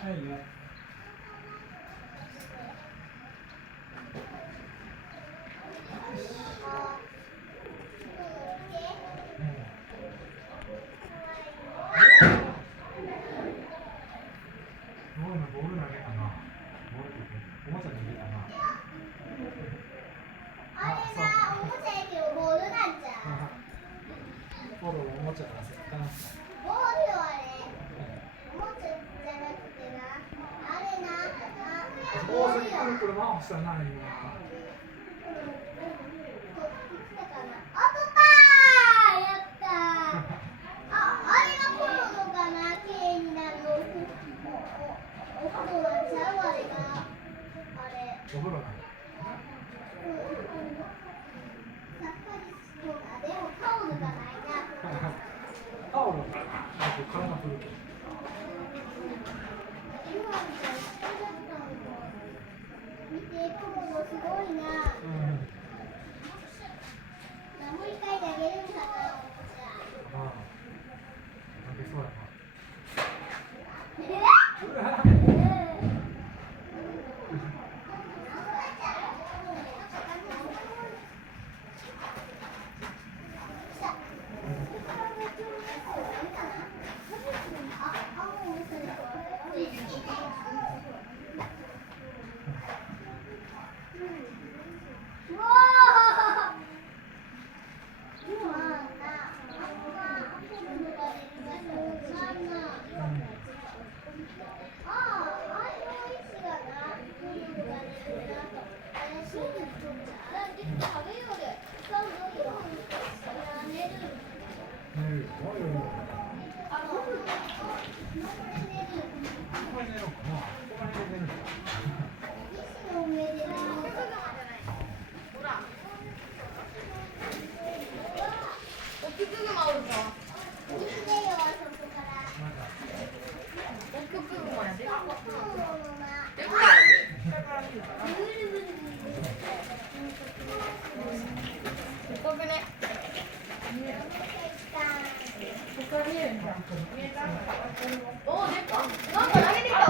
はいよ。ボール投げたな。ボールっておもちゃ投げたな。あれな、おもちゃやけどボールなんじゃ。ボールおもちゃ出せた。ボールあれ。おもちゃじゃなくてな。あれな、ボールにくるくる回したな、今。あ、取ったー、やったー。あれがコロのかな、綺麗になるお風呂なんちゃうあれが。あれ。お風呂だ。さっぱりしそうな、でもタオルがないな。タオルが体くるけど。見て、コロもすごいな。もう一回投げるんかな、おもちゃ。ああ、投げそうやな。おお、でっか。なんか投げてきた。